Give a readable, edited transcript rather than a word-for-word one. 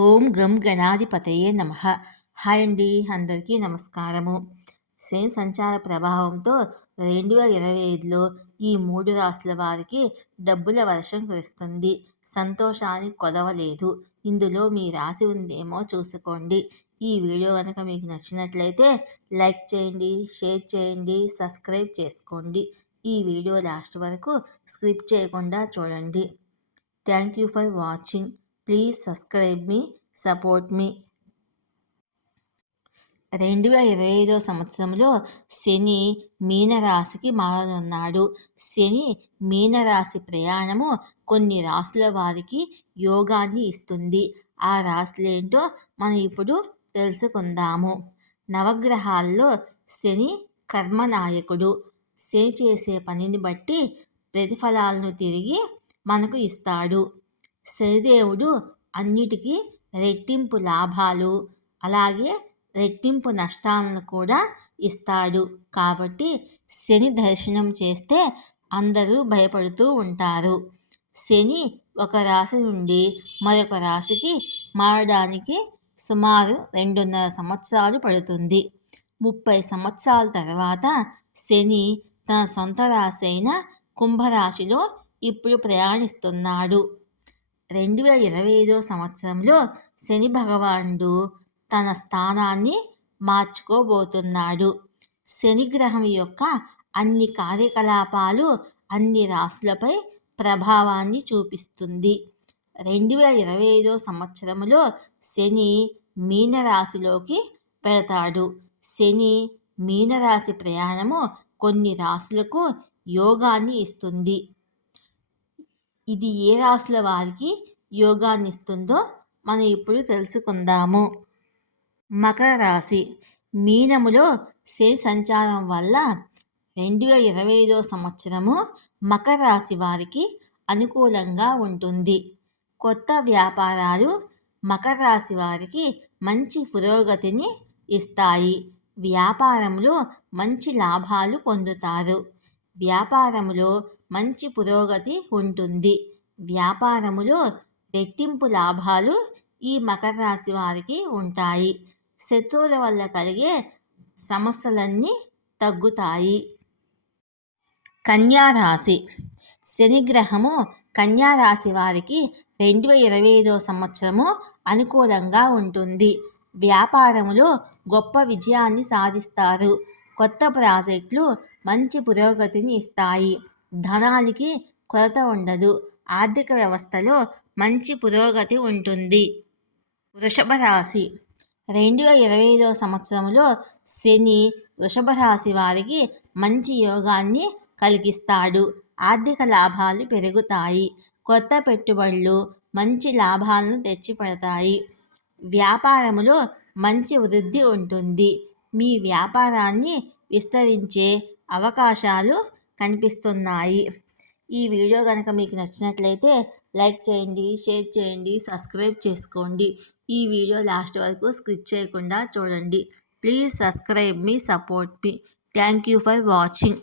ఓం గం గణాధిపతయే నమః. హాయ్ అండి, అందరికీ నమస్కారము. శని సంచార ప్రభావంతో 2025లో ఈ 3 రాశుల వారికి డబ్బుల వర్షం కురుస్తుంది. సంతోషానికి కొదవలేదు. ఇందులో మీ రాశి ఉందేమో చూసుకోండి. ఈ వీడియో కనుక మీకు నచ్చినట్లయితే లైక్ చేయండి, షేర్ చేయండి, సబ్స్క్రైబ్ చేసుకోండి. ఈ వీడియో లాస్ట్ వరకు స్కిప్ చేయకుండా చూడండి. Thank you for watching. Please subscribe మీ, సపోర్ట్ మీ. 2025 సంవత్సరంలో శని మీనరాశికి మారనున్నాడు. శని మీనరాశి ప్రయాణము కొన్ని రాశుల వారికి యోగాన్ని ఇస్తుంది. ఆ రాశులేంటో మనం ఇప్పుడు తెలుసుకుందాము. నవగ్రహాల్లో శని కర్మనాయకుడు. శని చేసే పనిని బట్టి ప్రతిఫలాలను తిరిగి మనకు ఇస్తాడు. శనిదేవుడు అన్నిటికీ రెట్టింపు లాభాలు, అలాగే రెట్టింపు నష్టాలను కూడా ఇస్తాడు. కాబట్టి శని దర్శనం చేస్తే అందరూ భయపడుతూ ఉంటారు. శని ఒక రాశి నుండి మరొక రాశికి మారడానికి సుమారు 2.5 సంవత్సరాలు పడుతుంది. 30 సంవత్సరాల తర్వాత శని తన సొంత రాశి అయిన కుంభరాశిలో ఇప్పుడు ప్రయాణిస్తున్నాడు. 2025 సంవత్సరంలో శని భగవానుడు తన స్థానాన్ని మార్చుకోబోతున్నాడు. శని గ్రహం యొక్క అన్ని కార్యకలాపాలు అన్ని రాశులపై ప్రభావాన్ని చూపిస్తుంది. 2025 సంవత్సరంలో శని మీనరాశిలోకి వెళతాడు. శని మీనరాశి ప్రయాణము కొన్ని రాశులకు యోగాన్ని ఇస్తుంది. ఇది ఏ రాశుల వారికి యోగాన్ని ఇస్తుందో మనం ఇప్పుడు తెలుసుకుందాము. మకర రాశి. మీనములో శని సంచారం వల్ల 2025 సంవత్సరము మకర రాశి వారికి అనుకూలంగా ఉంటుంది. కొత్త వ్యాపారాలు మకర రాశి వారికి మంచి పురోగతిని ఇస్తాయి. వ్యాపారంలో మంచి లాభాలు పొందుతారు. వ్యాపారములో మంచి పురోగతి ఉంటుంది. వ్యాపారములో రెట్టింపు లాభాలు ఈ మకర రాశి వారికి ఉంటాయి. శత్రువుల వల్ల కలిగే సమస్యలన్నీ తగ్గుతాయి. కన్యా రాశి. శనిగ్రహము కన్యా రాశి వారికి 2025 సంవత్సరము అనుకూలంగా ఉంటుంది. వ్యాపారములో గొప్ప విజయాన్ని సాధిస్తారు. కొత్త ప్రాజెక్టులు మంచి పురోగతిని ఇస్తాయి. ధనానికి కొరత ఉండదు. ఆర్థిక వ్యవస్థలో మంచి పురోగతి ఉంటుంది. వృషభ రాశి. 2025 సంవత్సరంలో శని వృషభ రాశి వారికి మంచి యోగాన్ని కలిగిస్తాడు. ఆర్థిక లాభాలు పెరుగుతాయి. కొత్త పెట్టుబడులు మంచి లాభాలను తెచ్చిపెడతాయి. వ్యాపారములో మంచి వృద్ధి ఉంటుంది. మీ వ్యాపారాన్ని విస్తరించే అవకాశాలు కనిపిస్తున్నాయి. ఈ వీడియో కనుక మీకు నచ్చినట్లయితే లైక్ చేయండి, షేర్ చేయండి, సబ్స్క్రైబ్ చేసుకోండి. ఈ వీడియో లాస్ట్ వరకు స్కిప్ చేయకుండా చూడండి. ప్లీజ్ సబ్స్క్రైబ్ మీ, support me. Thank you for watching.